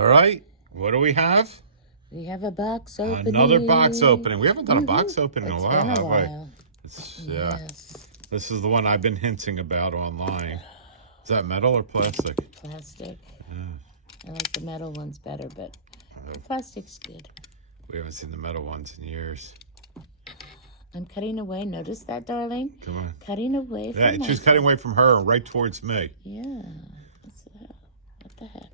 All right. What do we have? We have a box opening. Another box opening. We haven't done a box opening in a while, It's been a have while. we? Yeah. Yes. This is the one I've been hinting about online. Is that metal or plastic? Plastic. Yeah. I like the metal ones better, but plastic's good. We haven't seen the metal ones in years. I'm cutting away. Notice that, darling? Come on. Cutting away from Yeah, she's cutting away from her and right towards me. Yeah. What the heck?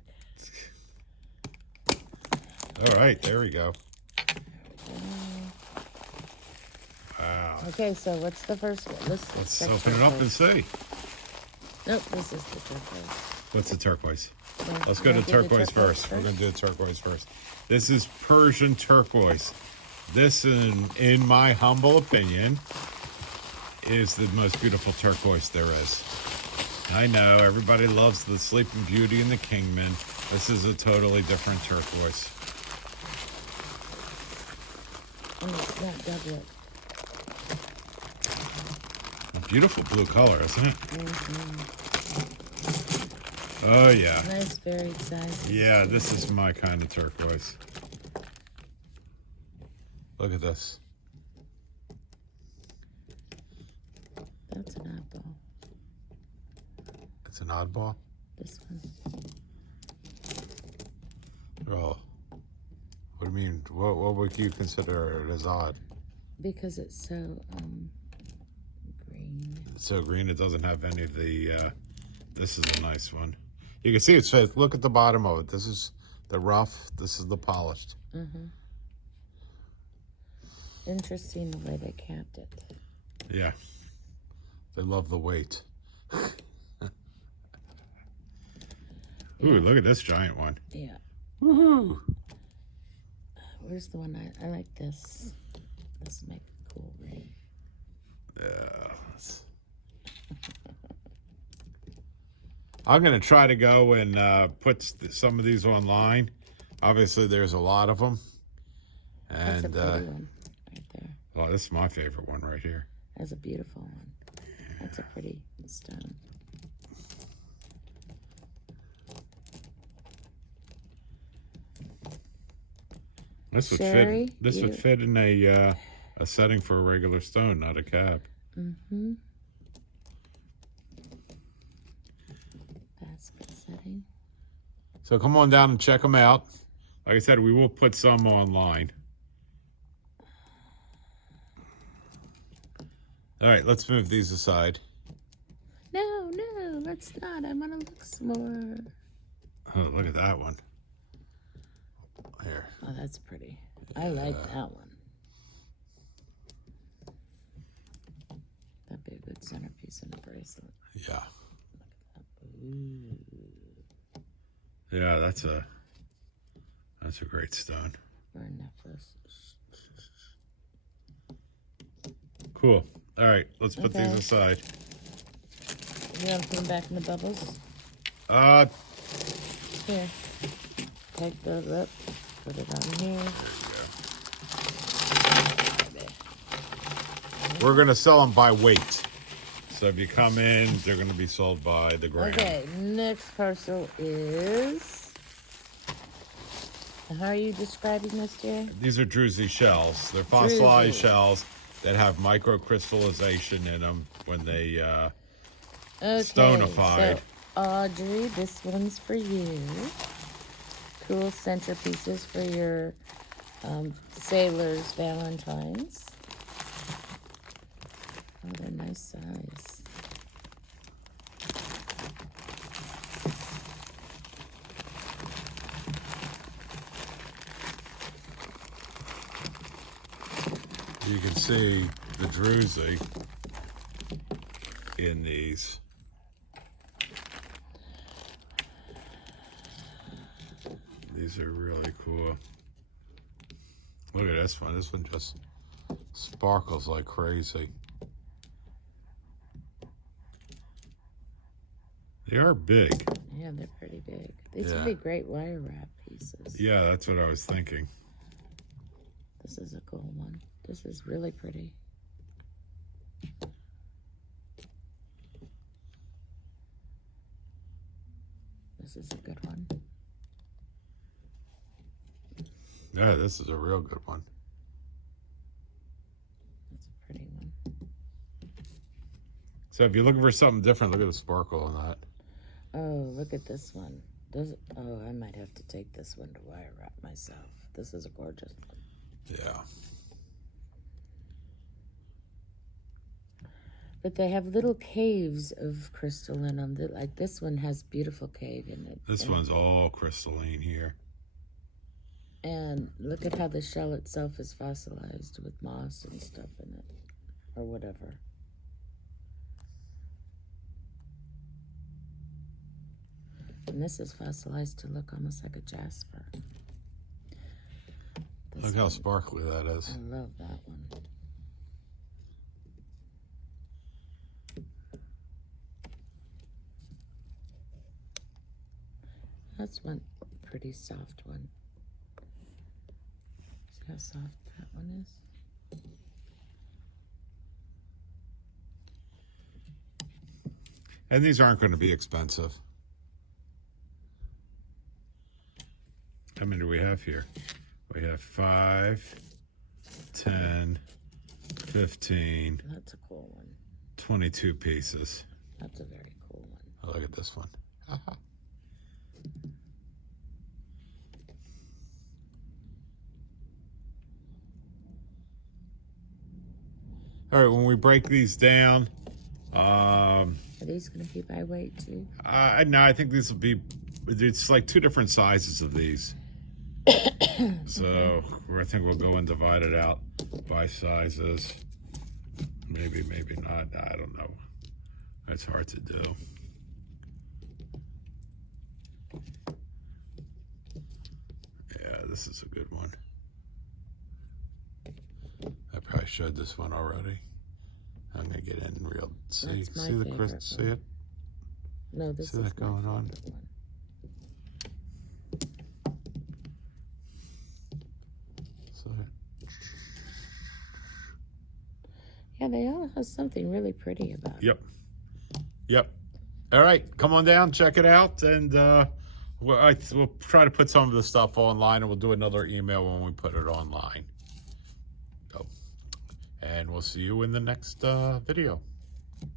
All right, there we go. Wow. Okay, so what's the first one? Let's open it up and see. Nope, this is the turquoise. What's the turquoise? Yeah, Let's go to turquoise first. We're going to do the turquoise first. This is Persian turquoise. This, in my humble opinion, is the most beautiful turquoise there is. I know, everybody loves the Sleeping Beauty and the Kingman. This is a totally different turquoise. And it's not doublet. A beautiful blue color, isn't it? Mm-hmm. Oh, yeah. Nice varied sizes. Yeah, this is my kind of turquoise. Look at this. That's an oddball. It's an oddball? This one. Oh. What do you mean? What would you consider it as odd? Because it's so green. It's so green, it doesn't have any of the... this is a nice one. You can see it says, look at the bottom of it. This is the rough, this is the polished. Mm-hmm. Interesting the way they capped it. Yeah. They love the weight. Ooh, look at this giant one. Yeah. Woohoo! Where's the one I like this? This will make a cool ring. Yeah. I'm going to try to go and put some of these online. Obviously, there's a lot of them. And, that's a pretty one right there. Oh, this is my favorite one right here. That's a beautiful one. That's a pretty stone. This would fit. This would fit in a setting for a regular stone, not a cap. Mm-hmm. Basket setting. So come on down and check them out. Like I said, we will put some online. All right, let's move these aside. No, let's not. I want to look some more. Oh, look at that one. Here. Oh, that's pretty. Yeah. I like that one. That'd be a good centerpiece in a bracelet. Yeah. Look at that. Ooh. Yeah, that's a great stone. Or a necklace. Cool. All right, let's put these aside. You want to put them back in the bubbles? Here. Take those up. Put it on here. There you go. We're going to sell them by weight. So if you come in, they're going to be sold by the gram. Okay, next parcel is... How are you describing this, Jerry? These are Druze shells. They're fossilized shells that have microcrystallization in them when they stonified. So Audrey, this one's for you. Cool centerpieces for your sailors' valentines. Oh, they're nice size. You can see the Druze in these. These are really cool. Look at this one. This one just sparkles like crazy. They are big. Yeah, they're pretty big. These would be great wire wrap pieces. Yeah, that's what I was thinking. This is a cool one. This is really pretty. This is a good one. Yeah, this is a real good one. That's a pretty one. So if you're looking for something different, look at the sparkle on that. Oh, look at this one. Oh, I might have to take this one to wire wrap myself. This is a gorgeous one. Yeah. But they have little caves of crystal in them. Like this one has beautiful cave in it. This one's all crystalline here. And look at how the shell itself is fossilized with moss and stuff in it. Or whatever. And this is fossilized to look almost like a jasper. Look how sparkly that is. I love that one. That's one pretty soft one. See how soft that one is? And these aren't going to be expensive. How many do we have here? We have 5, 10, 15. That's a cool one. 22 pieces. That's a very cool one. Oh, look at this one. All right, when we break these down, Are these going to be by weight too? no, I think this will be, it's like 2 different sizes of these. So I think we'll go and divide it out by sizes. Maybe, maybe not. I don't know. It's hard to do. Yeah, this is a good one. I probably showed this one already. I'm gonna get in real. See That's my the favorite crystal. one. See it? No, this See is that going my on? favorite one. See it? Yeah, they all have something really pretty about it. Yep. Yep. All right, come on down, check it out, and we'll try to put some of the stuff online, and we'll do another email when we put it online. So, and we'll see you in the next video.